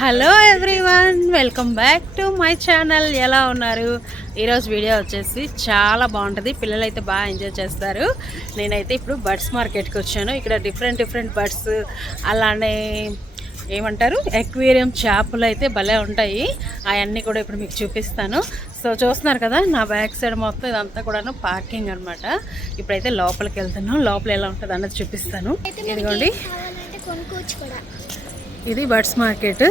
Hello everyone, welcome back to my channel. ఎలా ఉన్నారు? ఈరోజు వీడియో వచ్చేసి చాలా బాగుంటుంది. పిల్లలు అయితే బాగా ఎంజాయ్ చేస్తారు. నేనైతే ఇప్పుడు బర్డ్స్ మార్కెట్కి వచ్చాను. ఇక్కడ డిఫరెంట్ బర్డ్స్, అలానే ఏమంటారు ఎక్వేరియం చేపలు అయితే భలే ఉంటాయి. అవన్నీ కూడా ఇప్పుడు మీకు చూపిస్తాను. సో చూస్తున్నారు కదా, నా బ్యాక్ సైడ్ మొత్తం ఇదంతా కూడాను పార్కింగ్ అనమాట. ఇప్పుడైతే లోపలికి వెళ్తున్నాం. లోపల ఎలా ఉంటుంది అన్నది చూపిస్తాను. ఇదిగోండి, ఇది బర్డ్స్ మార్కెట్.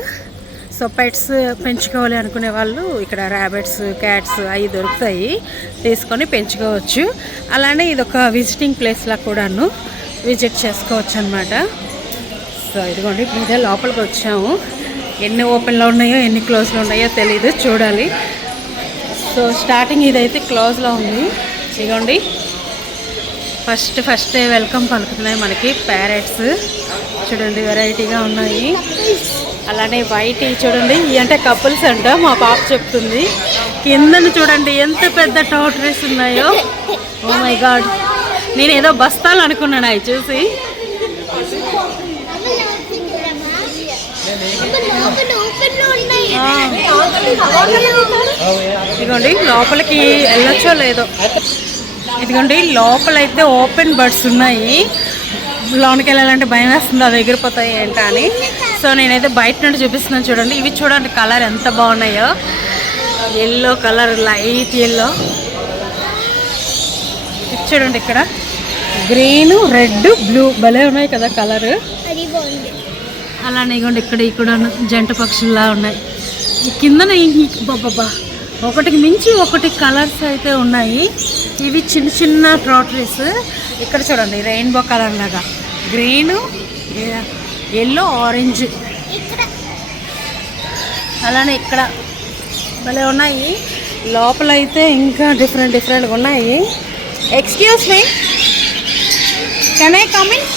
సో పెట్స్ పెంచుకోవాలి అనుకునే వాళ్ళు ఇక్కడ ర్యాబిట్స్, క్యాట్స్ అవి దొరుకుతాయి, తీసుకొని పెంచుకోవచ్చు. అలానే ఇది ఒక విజిటింగ్ ప్లేస్లా కూడాను విజిట్ చేసుకోవచ్చు అనమాట. సో ఇదిగోండి, ఇప్పుడు ఇదే లోపలికి వచ్చాము. ఎన్ని ఓపెన్లో ఉన్నాయో ఎన్ని క్లోజ్లో ఉన్నాయో తెలీదు, చూడాలి. సో స్టార్టింగ్ ఇదైతే క్లోజ్లో ఉంది. ఇదిగోండి, ఫస్ట్ వెల్కమ్ పలుకుతున్నాయి మనకి ప్యారెట్స్. చూడండి, వెరైటీగా ఉన్నాయి. అలానే వైట్ చూడండి, ఇవి అంటే కపుల్స్ అంట, మా పాప చెప్తుంది. కిందని చూడండి ఎంత పెద్ద టోటరీస్ ఉన్నాయో. ఓ మై గాడ్, నేను ఏదో బస్తాలు అనుకున్నాను అవి చూసి. ఇదిగోండి, లోపలికి వెళ్ళొచ్చో లేదో. ఇదిగోండి, లోపలైతే ఓపెన్ బర్డ్స్ ఉన్నాయి. లోనికి వెళ్ళాలంటే భయం వేస్తుంది, అవి ఎగిరిపోతాయి ఏంటా అని. సో నేనైతే బయట నుండి చూపిస్తున్నాను. చూడండి, ఇవి చూడండి కలర్ ఎంత బాగున్నాయో. Yellow colour, light yellow. చూడండి, ఇక్కడ గ్రీన్, రెడ్, బ్లూ భలే ఉన్నాయి కదా కలర్. అలానే ఇగోండి, ఇక్కడ జంట పక్షుల్లా ఉన్నాయి. కిందన బాబా ఒకటికి మించి ఒకటి కలర్స్ అయితే ఉన్నాయి. ఇవి చిన్న ట్రోటరీస్. ఇక్కడ చూడండి, రెయిన్బో కలర్ లాగా గ్రీను, ఎల్లో, ఆరెంజ్. అలానే ఇక్కడ భలే ఉన్నాయి. లోపలైతే ఇంకా డిఫరెంట్గా ఉన్నాయి. Excuse me, can I come in?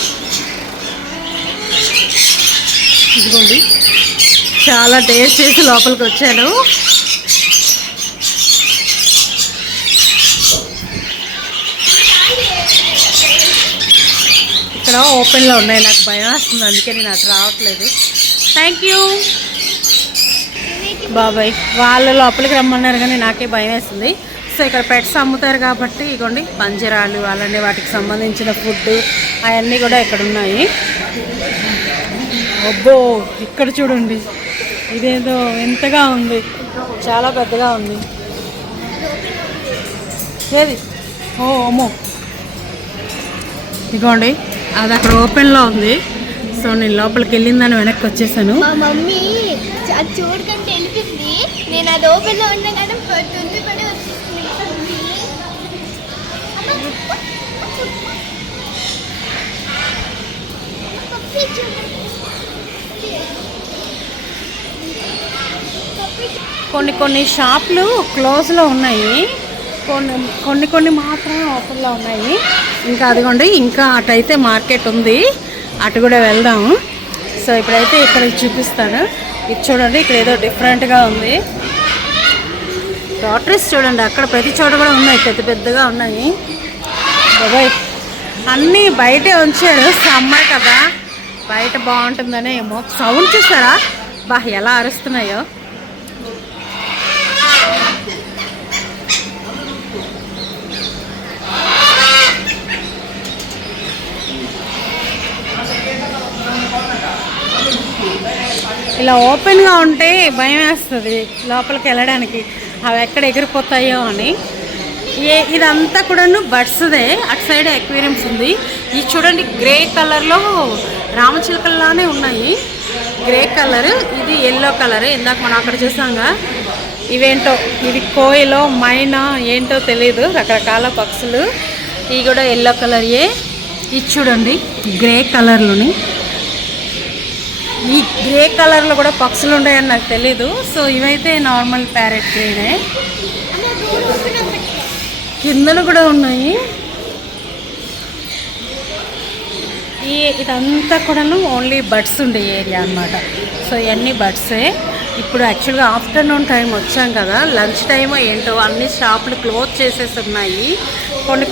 ఇదిగోండి, చాలా డేర్ చేసి లోపలికి వచ్చాను. ఇక్కడ ఓపెన్లో ఉన్నాయి, నాకు భయం వస్తుంది, అందుకే నేను అటు రావట్లేదు. థ్యాంక్ యూ బాబాయ్. వాళ్ళు లోపలికి రమ్మన్నారు కానీ నాకే భయం వేస్తుంది. సో ఇక్కడ పెట్స్ అమ్ముతారు కాబట్టి ఇగోండి, పంజరాలు అలానే వాటికి సంబంధించిన ఫుడ్ అవన్నీ కూడా ఇక్కడ ఉన్నాయి. అబ్బో, ఇక్కడ చూడండి, ఇదేదో ఎంతగా ఉంది, చాలా పెద్దగా ఉంది. ఏది? ఓ అమ్మో, ఇదిగోండి, అది అక్కడ ఓపెన్లో ఉంది. సో నేను లోపలికి వెళ్ళిందని వెనక్కి వచ్చేసాను. మా మమ్మీ అది చూడకంటే వెళ్ళిపోయింది. నేను అది ఓపెన్లో ఉన్నా కానీ తొందర పడి వచ్చేసింది. కొన్ని షాపులు క్లోజ్లో ఉన్నాయి, కొన్ని మాత్రమే ఓపెన్లో ఉన్నాయి. ఇంకా అదిగోండి, ఇంకా అటైతే మార్కెట్ ఉంది, అటు కూడా వెళ్దాము. సో ఇప్పుడైతే ఇక్కడ చూపిస్తాను. ఇది చూడండి, ఇక్కడ ఏదో డిఫరెంట్గా ఉంది. డాటరీస్ చూడండి, అక్కడ ప్రతి చోట కూడా ఉన్నాయి, పెద్దగా ఉన్నాయి. బాబాయ్, అన్నీ బయటే ఉంచాడు, సమ్మర్ కదా బయట బాగుంటుందనే ఏమో. సౌండ్ చూసారా బా ఎలా అరుస్తున్నాయో. ఇలా ఓపెన్గా ఉంటే భయం వేస్తుంది లోపలికి వెళ్ళడానికి, అవి ఎక్కడ ఎగిరిపోతాయో అని. ఇదంతా కూడాను బర్డ్స్దే. అటు సైడ్ ఎక్వేరియంస్ ఉంది. ఇది చూడండి, గ్రే కలర్లో రామచిలుకల్లానే ఉన్నాయి. గ్రే కలర్, ఇది ఎల్లో కలర్. ఇందాక మనం అక్కడ చూసాంగా. ఇవేంటో, ఇవి కోయిలో మైనా ఏంటో తెలియదు, రకరకాల పక్షులు. ఇవి కూడా ఎల్లో కలర్యే. ఇది చూడండి, గ్రే కలర్లోని. ఈ గ్రే కలర్లో కూడా పక్షులు ఉన్నాయని నాకు తెలీదు. సో ఇవైతే నార్మల్ ప్యారెట్ గ్రేనే. కిందలు కూడా ఉన్నాయి. ఇదంతా కూడాను ఓన్లీ బర్డ్స్ ఉండే ఏరియా అనమాట. సో ఇవన్నీ బర్డ్సే. ఇప్పుడు యాక్చువల్గా ఆఫ్టర్నూన్ టైం వచ్చాం కదా, లంచ్ టైం ఏంటో అన్ని షాపులు క్లోజ్ చేసేసి ఉన్నాయి.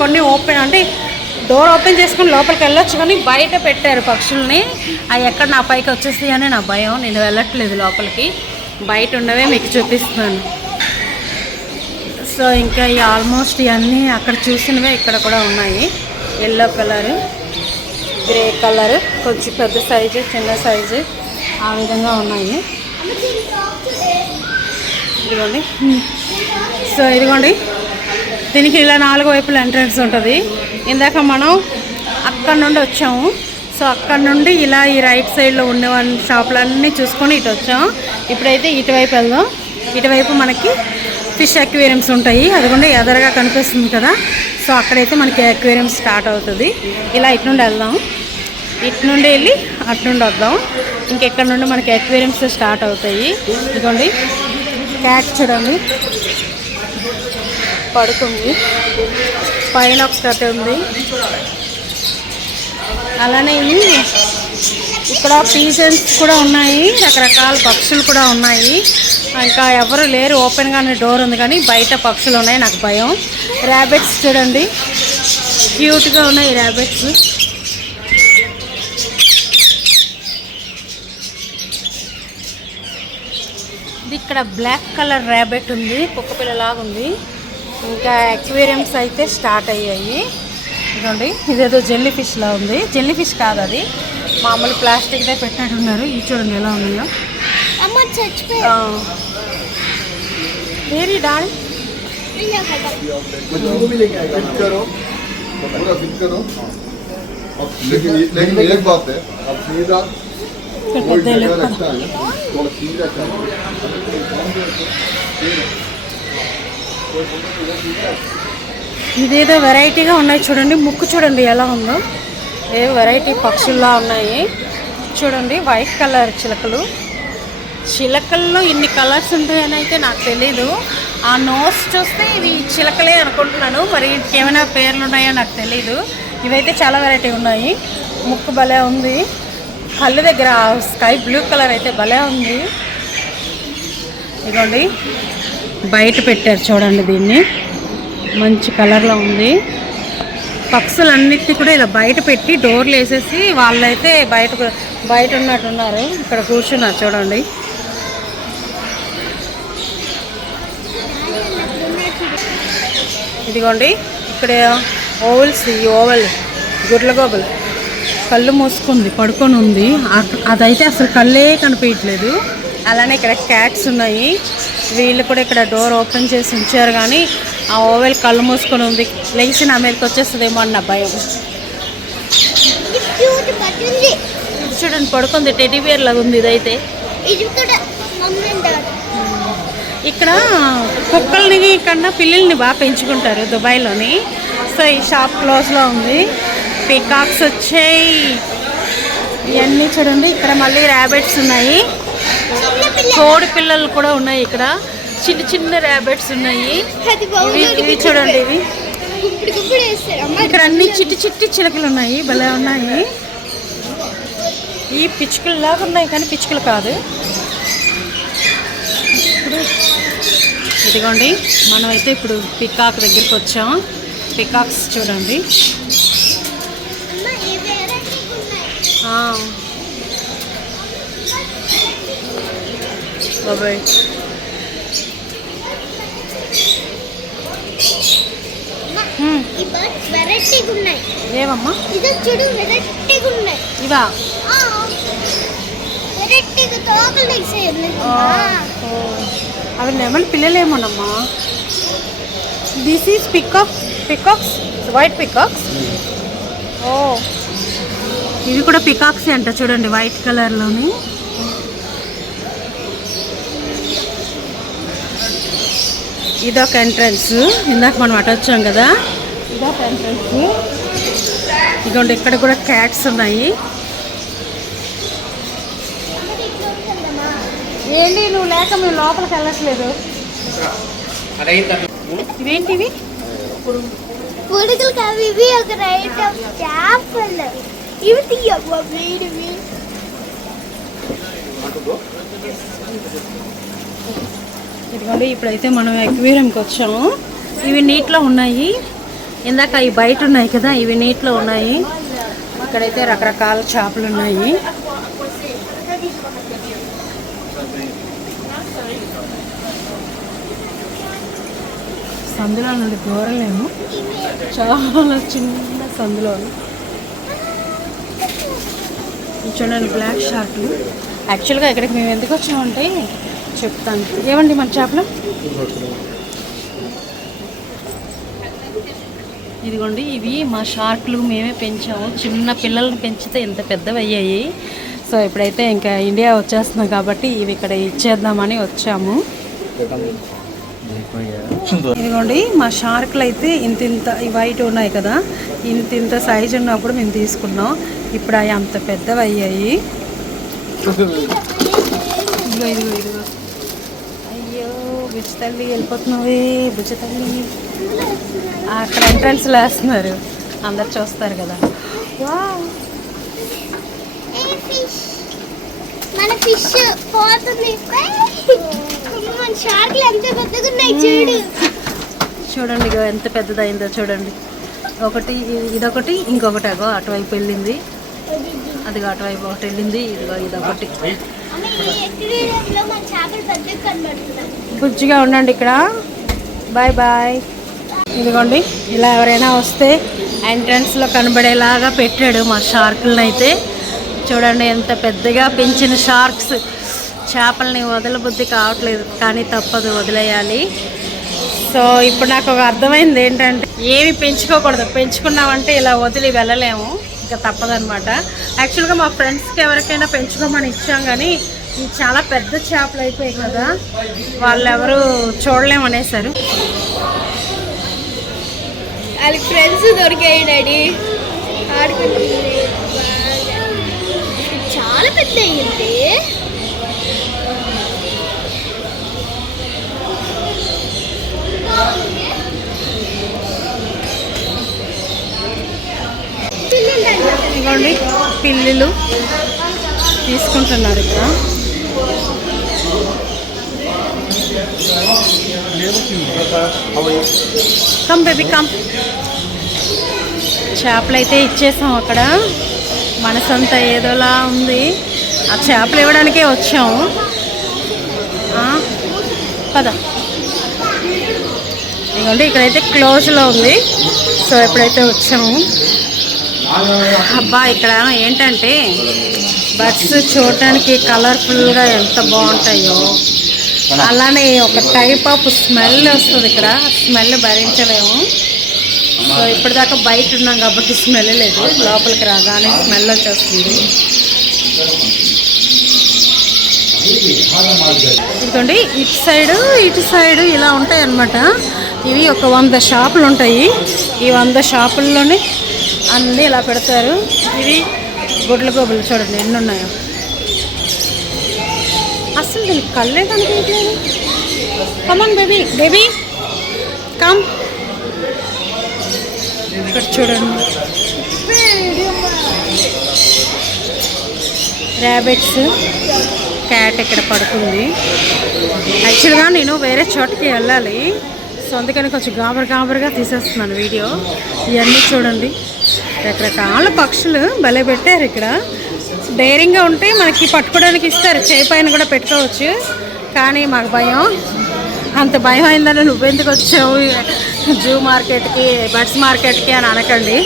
కొన్ని ఓపెన్, అంటే డోర్ ఓపెన్ చేసుకొని లోపలికి వెళ్ళొచ్చు కానీ బయట పెట్టారు పక్షుల్ని. అవి ఎక్కడ నా పైకి వచ్చేస్తాయి అని నా భయం. నేను వెళ్ళట్లేదు లోపలికి, బయట ఉన్నవే మీకు చూపిస్తున్నాను. సో ఇంకా ఈ ఆల్మోస్ట్ ఇవన్నీ అక్కడ చూసినవే ఇక్కడ కూడా ఉన్నాయి. ఎల్లో కలరు, గ్రే కలరు, కొంచెం పెద్ద సైజు, చిన్న సైజు, ఆ విధంగా ఉన్నాయి. ఇదిగోండి. సో ఇదిగోండి, దీనికి ఇలా 4 వైపుల ఎంట్రన్స్ ఉంటుంది. ఇందాక మనం అక్కడ నుండి వచ్చాము. సో అక్కడ నుండి ఇలా ఈ రైట్ సైడ్లో ఉండే షాపులన్నీ చూసుకొని ఇటు వచ్చాము. ఇప్పుడైతే ఇటువైపు వెళ్దాం. ఇటువైపు మనకి ఫిష్ అక్వేరియంస్ ఉంటాయి. అదిగోండి ఎదరగా కనిపిస్తుంది కదా. సో అక్కడైతే మనకి అక్వేరియం స్టార్ట్ అవుతుంది. ఇలా ఇటు నుండి వెళ్దాం, ఇటు నుండి వెళ్ళి అటు నుండి వద్దాం. ఇంకెక్కడ నుండి మనకి అక్వేరియంస్ స్టార్ట్ అవుతాయి. ఇదిగోండి క్యాట్ చూడండి పడుకుంది, పైన ఒకటి ఉంది. అలానే ఇక్కడ పీజన్స్ కూడా ఉన్నాయి, రకరకాల పక్షులు కూడా ఉన్నాయి. ఇంకా ఎవరు లేరు, ఓపెన్గానే డోర్ ఉంది కానీ బయట పక్షులు ఉన్నాయి. నాకు భయం. ర్యాబిట్స్ చూడండి క్యూట్గా ఉన్నాయి ర్యాబిట్స్. ఇది ఇక్కడ బ్లాక్ కలర్ ర్యాబిట్ ఉంది, కుక్కపిల్లలాగా ఉంది. ఇంకా అక్వేరియంస్ అయితే స్టార్ట్ అయ్యాయి. ఇదిగోండి ఇదేదో జెల్లీ ఫిష్లా ఉంది. జెల్లీ ఫిష్ కాదు, అది మామూలు ప్లాస్టిక్దే పెట్టినట్టున్నారు. ఇవి చూడండి ఎలా ఉన్నాయో. వేరీ డాల్ ఇదేదో వెరైటీగా ఉన్నాయి చూడండి. ముక్కు చూడండి ఎలా ఉందో. ఏ వెరైటీ పక్షుల్లా ఉన్నాయి చూడండి. వైట్ కలర్ చిలకలు. చిలకల్లో ఇన్ని కలర్స్ ఉంటాయని అయితే నాకు తెలీదు. ఆ నోస్ చూస్తే ఇవి చిలకలే అనుకుంటున్నాను, మరి ఇంకేమైనా పేర్లు ఉన్నాయో నాకు తెలీదు. ఇవైతే చాలా వెరైటీ ఉన్నాయి. ముక్కు భలే ఉంది. కళ్ళు దగ్గర స్కై బ్లూ కలర్ అయితే భలే ఉంది. ఇదిగోండి బయట పెట్టారు చూడండి, దీన్ని మంచి కలర్లో ఉంది. పక్షులన్నిటినీ కూడా ఇలా బయట పెట్టి డోర్లు వేసేసి వాళ్ళైతే బయట ఉన్నట్టున్నారు. ఇక్కడ కూర్చున్నారు చూడండి. ఇదిగోండి ఇక్కడ ఓవల్స్, ఈ ఓవల్ గుడ్లగోబులు కళ్ళు మూసుకుంది, పడుకొని ఉంది. అదైతే అసలు కళ్ళే కనిపించట్లేదు. అలానే ఇక్కడ క్యాట్స్ ఉన్నాయి. వీళ్ళు కూడా ఇక్కడ డోర్ ఓపెన్ చేసి ఉంచారు కానీ ఆ ఓవెల్ కళ్ళు మూసుకొని ఉంది. లెగిసి నా మీదకి వచ్చేస్తుందేమో అన్న భయం. చూడండి పడుకుంది, టెడ్డీ బేర్ లాగా ఉంది. ఇదైతే ఇక్కడ కుక్కల్ని కన్నా పిల్లల్ని బాగా పెంచుకుంటారు దుబాయ్లోని. సో ఈ షాప్ క్లోజ్లో ఉంది. పీకాక్స్ వచ్చాయి. ఇవన్నీ చూడండి. ఇక్కడ మళ్ళీ ర్యాబిట్స్ ఉన్నాయి, కోడి పిల్లలు కూడా ఉన్నాయి. ఇక్కడ చిన్న చిన్న ర్యాబిట్స్ ఉన్నాయి. ఇవి చూడండి, ఇవి ఇక్కడ అన్ని చిట్టి చిట్టి చిలకలు ఉన్నాయి, భలే ఉన్నాయి. ఈ పిచ్చుకలు లాగా ఉన్నాయి కానీ పిచ్చుకలు కాదు. ఇప్పుడు ఇదిగోండి మనమైతే ఇప్పుడు పికాక్ దగ్గరికి వచ్చాం. పికాక్స్ చూడండి. బాబాయ్ ఏమమ్మా ఇవా? అవి లెమన్ పిల్లలేమోనమ్మా. This is peacocks, white peacocks. ఓ ఇవి కూడా పికాక్స్ అంట చూడండి, వైట్ కలర్లోని. ఇదొక ఎంట్రన్స్. ఇందాక మనం అటు వచ్చాం కదా, ఇదొక ఎంట్రన్స్. ఇదిగోండి ఇక్కడ కూడా క్యాట్స్ ఉన్నాయి. ఏంటి నువ్వు లేక మేము లోపలికి వెళ్ళట్లేదు? ఇవేంటివి? పురుగులు కావు ఇవి. ఒక రైట్ చేపలు ఇవి తీయమ్మా. వీడివి ఇదిగోండి ఇప్పుడైతే మనం అక్వేరియంకి వచ్చాము. ఇవి నీటిలో ఉన్నాయి. ఇందాక ఈ బయట ఉన్నాయి కదా, ఇవి నీటిలో ఉన్నాయి. ఇక్కడైతే రకరకాల చేపలు ఉన్నాయి. సందులో నుండి దూరలేము, చాలా చిన్న సందులో. చూడండి బ్లాక్ షార్క్లు. యాక్చువల్గా ఇక్కడికి మేము ఎందుకు వచ్చామంటే చెప్తాను. ఏమండి మన చేపలు? ఇదిగోండి, ఇవి మా షార్క్లు మేమే పెంచాము. చిన్న పిల్లల్ని పెంచితే ఇంత పెద్దవి అయ్యాయి. సో ఇప్పుడైతే ఇంకా ఇండియా వచ్చేస్తున్నాం కాబట్టి ఇవి ఇక్కడ ఇచ్చేద్దామని వచ్చాము. ఇదిగోండి మా షార్క్లు అయితే ఇంత వైట్ ఉన్నాయి కదా, ఇంత సైజు ఉన్నప్పుడు మేము తీసుకున్నాం. ఇప్పుడు అవి అంత పెద్దవి అయ్యాయి. ఇదిగో ఇదిగో ఇదిగో. అయ్యో బుజ్జి తల్లి వెళ్ళిపోతున్నావే, బుజ్జి తల్లి. అక్కడ ఎంట్రన్స్లో వేస్తున్నారు, అందరు చూస్తారు కదా. మన ఫిష్ పోతుంది. మన షార్క్లు ఎంత పెద్దగా ఉన్నాయి చూడు. చూడండి ఇగో ఎంత పెద్దదైందో చూడండి. ఒకటి ఇదొకటి, ఇంకొకటి అగో అటువైపు వెళ్ళింది. అదిగో అటువైపు ఒకటి వెళ్ళింది. ఇదిగో ఇదొకటి. బుజ్జిగా ఉండండి ఇక్కడ. Bye bye. ఇదిగోండి ఇలా ఎవరైనా వస్తే ఎంట్రన్స్లో కనబడేలాగా పెట్టాడు మా షార్కులను అయితే. చూడండి ఎంత పెద్దగా పెంచిన షార్క్స్. చేపల్ని వదలబుద్ధి కావట్లేదు కానీ తప్పదు, వదిలేయాలి. సో ఇప్పుడు నాకు ఒక అర్థమైంది ఏంటంటే, ఏమి పెంచుకోకూడదు. పెంచుకున్నామంటే ఇలా వదిలి వెళ్ళలేము, ఇంకా తప్పదనమాట. యాక్చువల్గా మా ఫ్రెండ్స్కి ఎవరికైనా పెంచుకోమని ఇచ్చాం కానీ ఇవి చాలా పెద్ద చేపలు అయిపోయాయి కదా, వాళ్ళు ఎవరు చూడలేమనేసారు. వాళ్ళకి ఫ్రెండ్స్ దొరికాయి డాడీ, ఆడుకుంటుంది. చాలా పెద్ద అయ్యింది. ఇదిగోండి పిల్లులు తీసుకుంటున్నారు ఇక్కడ. Come baby come. చేపలు అయితే ఇచ్చేసాం అక్కడ. మనసంతా ఏదోలా ఉంది. ఆ చేపలు ఇవ్వడానికే వచ్చాము. పద. ఇదిగోండి ఇక్కడైతే క్లోజ్లో ఉంది. సో ఎప్పుడైతే వచ్చాము, అబ్బా ఇక్కడ ఏంటంటే బర్డ్స్ చూడటానికి కలర్ఫుల్గా ఎంత బాగుంటాయో, అలానే ఒక టైప్ ఆఫ్ స్మెల్ వస్తుంది ఇక్కడ. స్మెల్ భరించలేము. సో ఇప్పటిదాకా బయట ఉన్నాం కాబట్టి స్మెల్ లేదు, లోపలికి రాగానే స్మెల్ వచ్చేస్తుంది. ఇదిగోండి ఇటు సైడు ఇలా ఉంటాయి అన్నమాట. ఇవి ఒక 100 షాపులు ఉంటాయి. ఈ 100 షాపుల్లోనే అన్నీ ఇలా పెడతారు. ఇవి గుడ్ల గోబులు చూడండి ఎన్ని ఉన్నాయో. అసలు దీనికి కళ్ళే కనిపించలేదు. Come on baby, baby come. ఇక్కడ చూడండి ర్యాబిట్స్, క్యాట్ ఇక్కడ పడుకుంది. యాక్చువల్గా నేను వేరే చోటకి వెళ్ళాలి, సో అందుకని కొంచెం గాబరుగా తీసేస్తున్నాను వీడియో. ఇవన్నీ చూడండి రకరకాల పక్షులు భలే పెట్టారు ఇక్కడ. ధైర్యంగా ఉంటే మనకి పట్టుకోవడానికి ఇస్తారు, చేయి పైన కూడా పెట్టుకోవచ్చు. కానీ మాకు భయం. అంత భయం అయిందని నువ్వెందుకు వచ్చావు జూ మార్కెట్కి, బర్డ్స్ మార్కెట్కి అని అనకండి.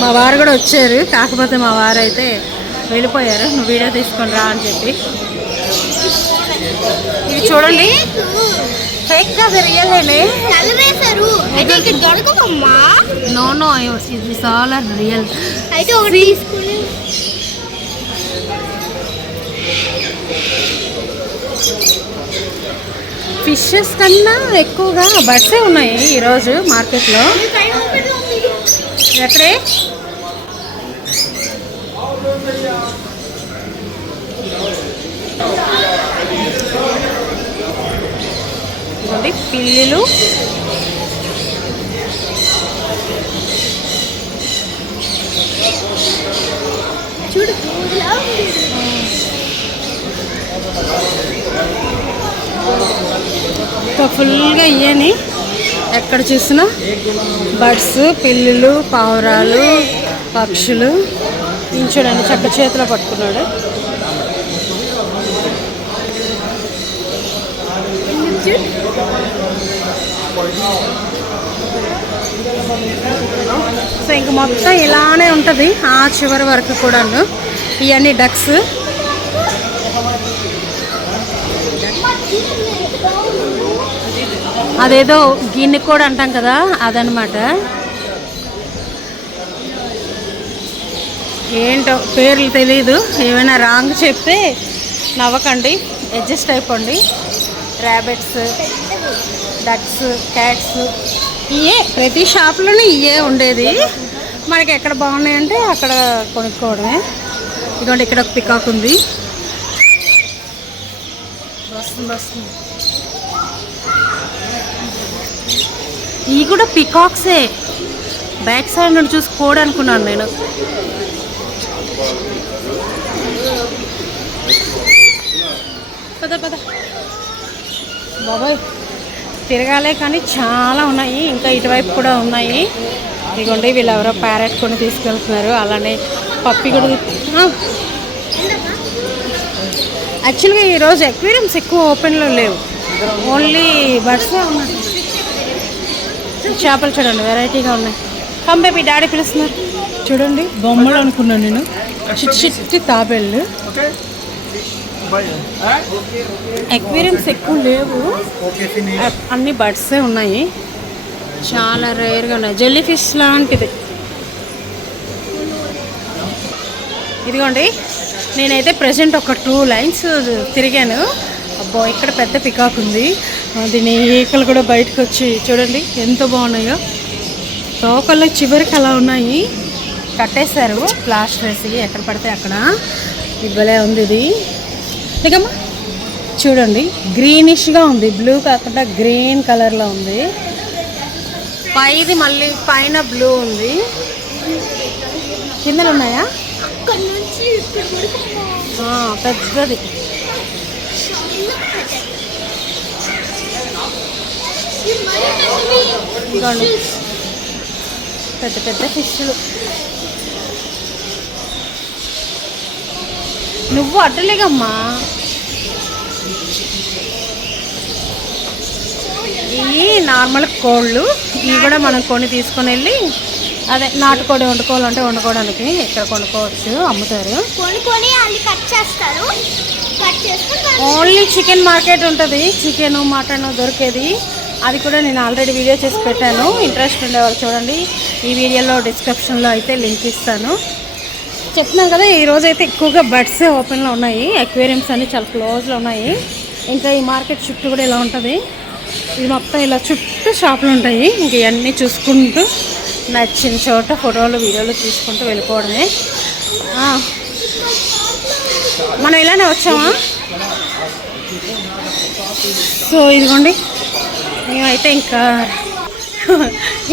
మా వారు కూడా వచ్చారు, కాకపోతే మా వారు అయితే వెళ్ళిపోయారు. నువ్వు వీడియో తీసుకొని రా అని చెప్పి. ఇవి చూడండి ఫేక్ కాదు, రియలేనే. నో ఇది ఆల్ ఆర్ రియల్. అయితే ఒకటి తీసుకుని ఫిషెస్ కన్నా ఎక్కువగా బర్డ్సే ఉన్నాయి ఈరోజు మార్కెట్లో. ఎక్కడే పిల్లులు, చూడు ఫుల్గా ఇయ్యని ఎక్కడ చూసినా బర్డ్స్, పిల్లులు, పావురాలు, పక్షులు. ఈయన చూడండి చక్క చేతిలో పట్టుకున్నాడు. సో ఇంక మొత్తం ఇలానే ఉంటుంది ఆ చివరి వరకు కూడాను. ఇవన్నీ డక్స్. అదేదో గిన్నె కూడా అంటాం కదా, అదనమాట. ఏంటో పేర్లు తెలీదు, ఏమైనా రాంగ్ చెప్తే నవ్వకండి, అడ్జస్ట్ అయిపోండి. ర్యాబిట్స్, డక్స్, క్యాట్స్, ఇవే ప్రతి షాప్లోనే ఇవే ఉండేది. మనకి ఎక్కడ బాగున్నాయంటే అక్కడ కొనుక్కోవడమే. ఇదిగోండి ఇక్కడ ఒక పికాక్ ఉంది. వస్తుంది. ఇవి కూడా పికాక్సే. బ్యాక్ సైడ్ నుండి చూసి కోడ్ అనుకున్నాను నేను. పద బాబాయ్, తిరగాలే కానీ చాలా ఉన్నాయి. ఇంకా ఇటువైపు కూడా ఉన్నాయి. ఇదిగోండి వీళ్ళు ఎవరో ప్యారెట్ కొని తీసుకెళ్తున్నారు. అలానే పప్పి కూడా. యాక్చువల్గా ఈరోజు అక్వేరియంస్ ఎక్కువ ఓపెన్లో లేవు, ఓన్లీ బర్డ్సే ఉన్నాయి. చేపలు చూడండి వెరైటీగా ఉన్నాయి. కమ్ బేబీ, డాడీ పిలుస్తున్నారు. చూడండి బొమ్మలు అనుకున్నాను నేను. చిట్టి తాబేళ్ళు. అక్వేరియంస్ ఎక్కువ లేవు, అన్ని బర్డ్సే ఉన్నాయి. చాలా రేర్గా ఉన్నాయి. జెల్లీ ఫిష్ లాంటిది. ఇదిగోండి నేనైతే ప్రజెంట్ ఒక 2 లైన్స్ తిరిగాను. అబ్బో ఇక్కడ పెద్ద పికాక్ ఉంది. దీని ఈకలు కూడా బయటకు వచ్చి చూడండి ఎంత బాగున్నాయో. తోకల్లో చివరికి అలా ఉన్నాయి. కట్టేశారు ప్లాస్టర్ వేసి ఎక్కడ పడితే అక్కడ. ఇవ్వలే ఉంది ఇది. ఇకమ్మా చూడండి గ్రీనిష్గా ఉంది, బ్లూ కాకుండా గ్రీన్ కలర్లో ఉంది. పైది మళ్ళీ పైన బ్లూ ఉంది. కిందలు ఉన్నాయా? పెద్దది. పెద్ద పెద్ద ఫిష్లు. నువ్వు అడ్డలేగమ్మా. ఇవి నార్మల్ కోళ్ళు. ఇవి కూడా మనం కొని తీసుకొని వెళ్ళి అదే నాటుకోడి వండుకోవాలంటే వండుకోవడానికి ఇక్కడ కొనుక్కోవచ్చు, అమ్ముతారు. ఓన్లీ చికెన్ మార్కెట్ ఉంటుంది. చికెన్, మటన్ దొరికేది. అది కూడా నేను ఆల్రెడీ వీడియో చేసి పెట్టాను. ఇంట్రెస్ట్ ఉండేవాళ్ళు చూడండి. ఈ వీడియోలో డిస్క్రిప్షన్లో అయితే లింక్ ఇస్తాను. చెప్తున్నాను కదా, ఈరోజు అయితే ఎక్కువగా బర్డ్స్ ఓపెన్లో ఉన్నాయి. అక్వేరియంస్ అన్నీ చాలా క్లోజ్లో ఉన్నాయి. ఇంకా ఈ మార్కెట్ చుట్టూ కూడా ఇలా ఉంటుంది. ఇది మొత్తం ఇలా చుట్టూ షాపులు ఉంటాయి. ఇంక ఇవన్నీ చూసుకుంటూ నచ్చిన చోట ఫోటోలు, వీడియోలు తీసుకుంటూ వెళ్ళిపోవడమే. మనం ఇలానే వచ్చామా? సో ఇదిగోండి మేమైతే ఇంకా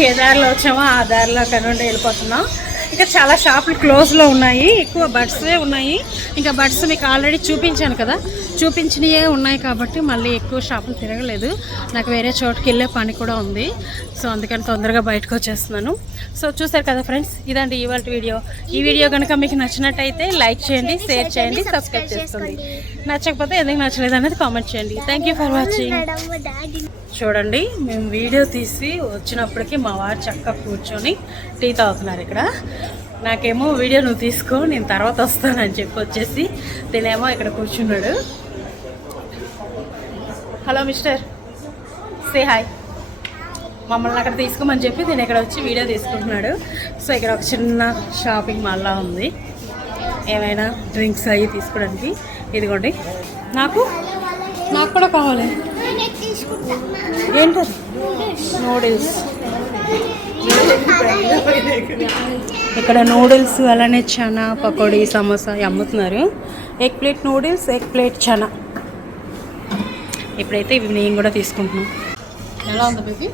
ఏ దారిలో వచ్చామో ఆ దారిలో అక్కడ నుండి వెళ్ళిపోతున్నాం. ఇంకా చాలా షాపులు క్లోజ్లో ఉన్నాయి. ఎక్కువ బర్డ్సే ఉన్నాయి. ఇంకా బర్డ్స్ మీకు ఆల్రెడీ చూపించాను కదా, చూపించినవే ఉన్నాయి కాబట్టి మళ్ళీ ఎక్కువ షాపులు తిరగలేదు. నాకు వేరే చోటుకి వెళ్ళే పని కూడా ఉంది. సో అందుకని తొందరగా బయటకు వచ్చేస్తున్నాను. సో చూసారు కదా ఫ్రెండ్స్, ఇదండి ఇవాళ వీడియో. ఈ వీడియో కనుక మీకు నచ్చినట్టయితే లైక్ చేయండి, షేర్ చేయండి, సబ్స్క్రైబ్ చేసుకోండి. నచ్చకపోతే ఎందుకు నచ్చలేదు అనేది కామెంట్ చేయండి. Thank you for watching. చూడండి మేము వీడియో తీసి వచ్చినప్పటికీ మా వారు చక్కగా కూర్చొని టీ తాగుతున్నారు ఇక్కడ. నాకేమో వీడియో నువ్వు తీసుకో, నేను తర్వాత వస్తానని చెప్పి వచ్చేసి తినేమో ఇక్కడ కూర్చున్నాడు. Hello mister, say hi. మమ్మల్ని అక్కడ తీసుకోమని చెప్పి నేను ఇక్కడ వచ్చి వీడియో తీసుకుంటున్నాడు. సో ఇక్కడ ఒక చిన్న షాపింగ్ మాల్లా ఉంది, ఏమైనా డ్రింక్స్ అవి తీసుకోవడానికి. ఇదిగోండి నాకు కూడా కావాలి. ఏంటది? నూడిల్స్. ఇక్కడ నూడిల్స్ అలానే చనా, పకోడీ, సమోసా అమ్ముతున్నారు. Egg plate noodles, egg plate chana. ఇప్పుడైతే ఇవి నేను కూడా తీసుకుంటున్నాను. ఎలా ఉంది బేబీ?